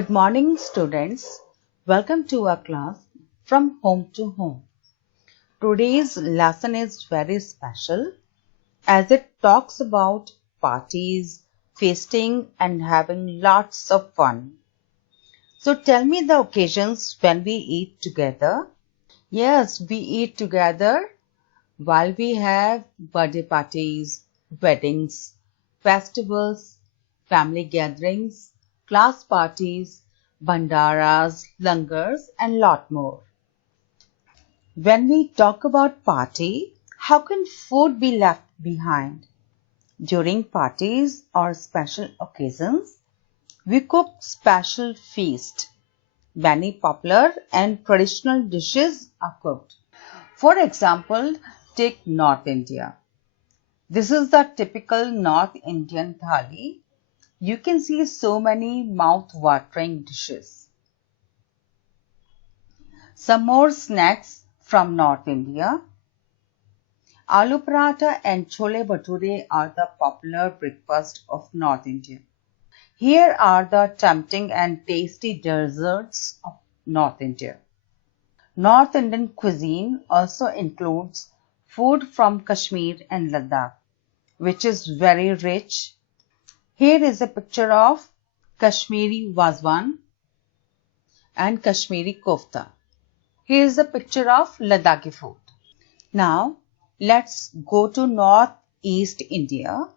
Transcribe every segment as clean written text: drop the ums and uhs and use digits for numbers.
Good morning, students. Welcome to our class From Home to Home. Today's lesson is very special as it talks about parties, feasting, and having lots of fun. So tell me the occasions when we eat together. Yes, we eat together while we have birthday parties, weddings, festivals, family gatherings, class parties, bandaras, langars, and lot more. When we talk about party, how can food be left behind? During parties or special occasions, we cook special feast. Many popular and traditional dishes are cooked. For example, take North India. This is the typical North Indian thali. You can see so many mouth-watering dishes. Some more snacks from North India. Aloo paratha and chole bhature are the popular breakfast of North India. Here are the tempting and tasty desserts of North India. North Indian cuisine also includes food from Kashmir and Ladakh, which is very rich. Here is a picture of Kashmiri Wazwan and Kashmiri Kofta. Here is a picture of Ladakhi food. Now, let's go to Northeast India.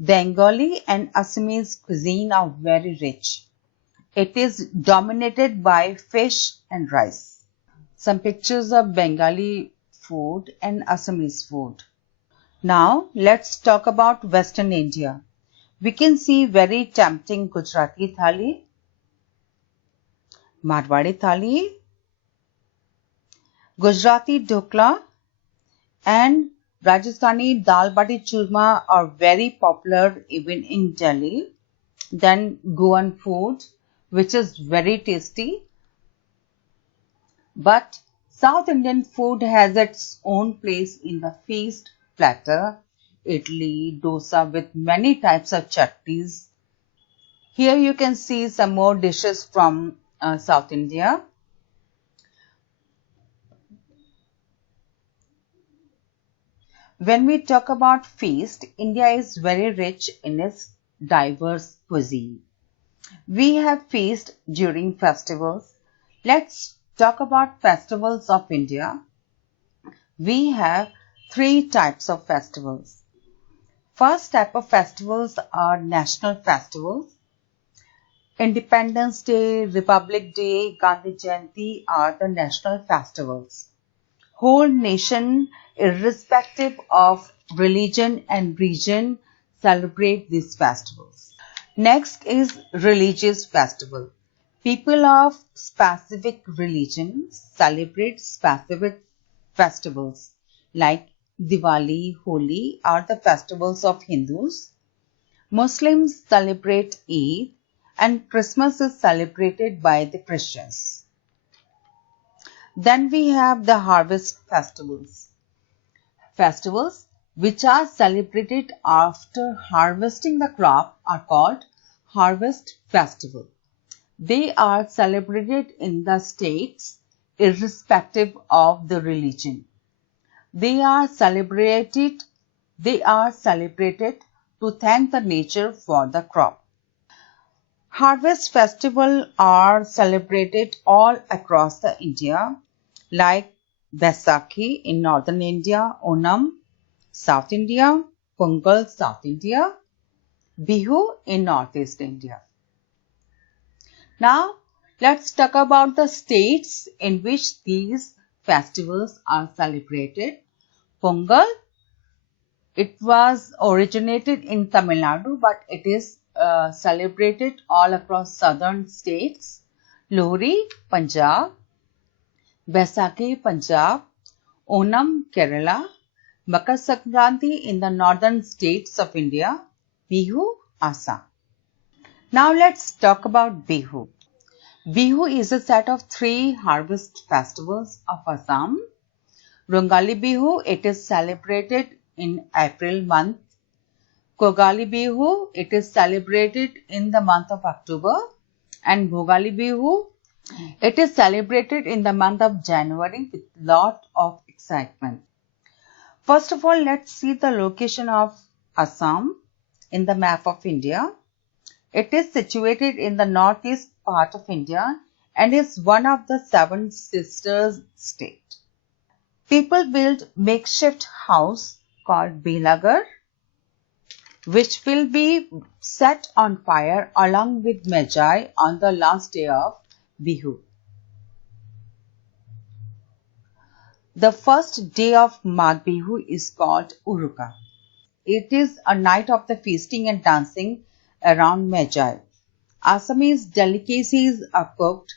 Bengali and Assamese cuisine are very rich. It is dominated by fish and rice. Some pictures of Bengali food and Assamese food. Now, let's talk about Western India. We can see very tempting Gujarati thali, Marwadi thali, Gujarati dhokla, and Rajasthani dal bati churma are very popular even in Delhi. Then Goan food, which is very tasty. But South Indian food has its own place in the feast platter. Idli, dosa with many types of chutneys. Here you can see some more dishes from South India. When we talk about feast, India is very rich in its diverse cuisine. We have feast during festivals. Let's talk about festivals of India. We have three types of festivals. First type of festivals are national festivals. Independence Day, Republic Day, Gandhi Jayanti are the national festivals. Whole nation, irrespective of religion and region, celebrate these festivals. Next is religious festival. People of specific religions celebrate specific festivals like Diwali, Holi are the festivals of Hindus. Muslims celebrate Eid and Christmas is celebrated by the Christians. Then we have the harvest festivals. Festivals which are celebrated after harvesting the crop are called harvest festival. They are celebrated in the states irrespective of the religion. They are celebrated to thank the nature for the crop. Harvest festival are celebrated all across the India like Baisakhi in northern India, Onam, South India, Pongal, South India, Bihu in northeast India. Now, let's talk about the states in which these festivals are celebrated. Pongal, it was originated in Tamil Nadu, but it is celebrated all across southern states. Lohri, Punjab. Baisakhi, Punjab. Onam, Kerala. Makar Sankranti in the northern states of India. Bihu, Assam. Now let's talk about Bihu. Bihu is a set of three harvest festivals of Assam. Rongali Bihu, it is celebrated in April month. Kogali Bihu, it is celebrated in the month of October. And Bhogali Bihu, it is celebrated in the month of January with lot of excitement. First of all, let's see the location of Assam in the map of India. It is situated in the northeast part of India and is one of the seven sisters state. People build makeshift house called Belagar, which will be set on fire along with Magi on the last day of Bihu. The first day of Magh Bihu is called Uruka. It is a night of the feasting and dancing around Magi. Assamese delicacies are cooked.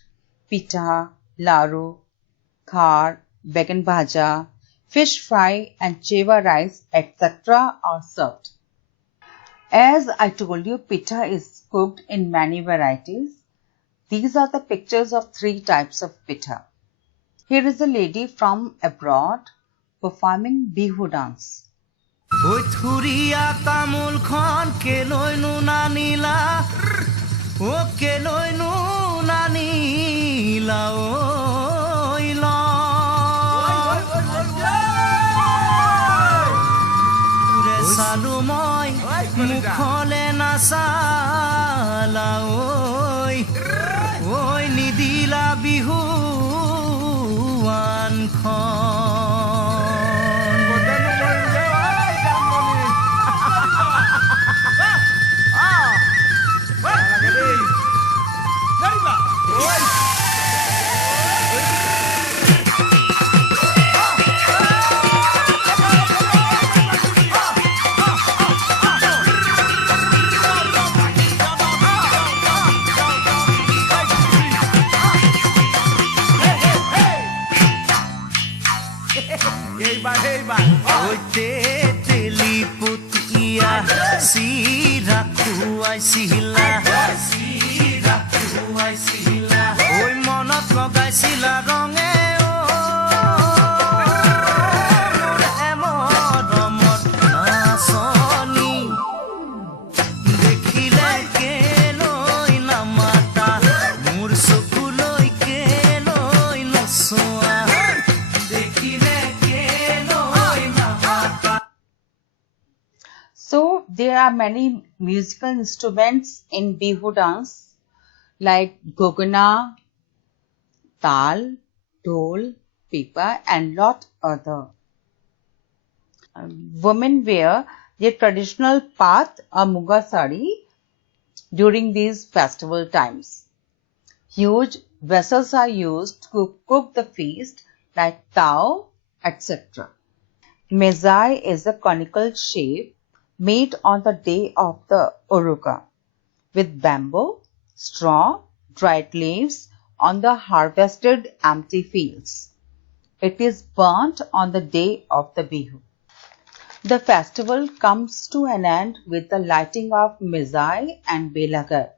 Pitha, laru, khar, began bhaja, fish fry and cheva rice, etc. are served. As I told you, pitha is cooked in many varieties. These are the pictures of three types of pitha. Here is a lady from abroad performing Bihu dance. Oi thuria tamul khan keloi nu nanila o keloi nu nanila oi la re salu moi mukhole na sala oi nidila bihu an khan. Oi teliput ia sira kuai sila oi monot logai sila ronge emoromor asoni dekhile keloi namata mur sokuloi keloi nosoa dekhile. So there are many musical instruments in Bihu dance like gogana, tal, dhol, pipa and lot other. Women wear their traditional path or muga sari during these festival times. Huge vessels are used to cook the feast like tao, etc. Mezai is a conical shape made on the day of the Uruka with bamboo, straw, dried leaves on the harvested empty fields. It is burnt on the day of the Bihu. The festival comes to an end with the lighting of Mezai and Belagar.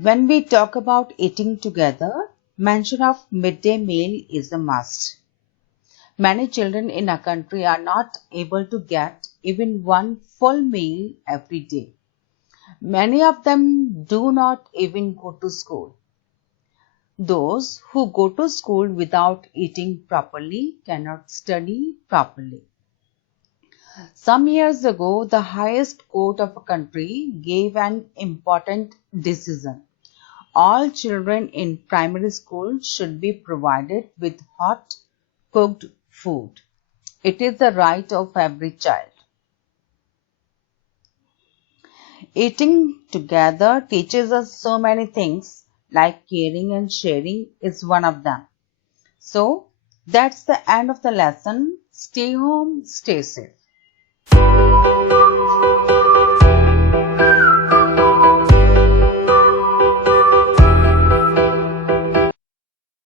When we talk about eating together, mention of midday meal is a must. Many children in our country are not able to get even one full meal every day. Many of them do not even go to school. Those who go to school without eating properly cannot study properly. Some years ago, the highest court of a country gave an important decision. All children in primary school should be provided with hot cooked food. It is the right of every child. Eating together teaches us so many things, like caring and sharing is one of them. So, That's the end of the lesson. Stay home, stay safe.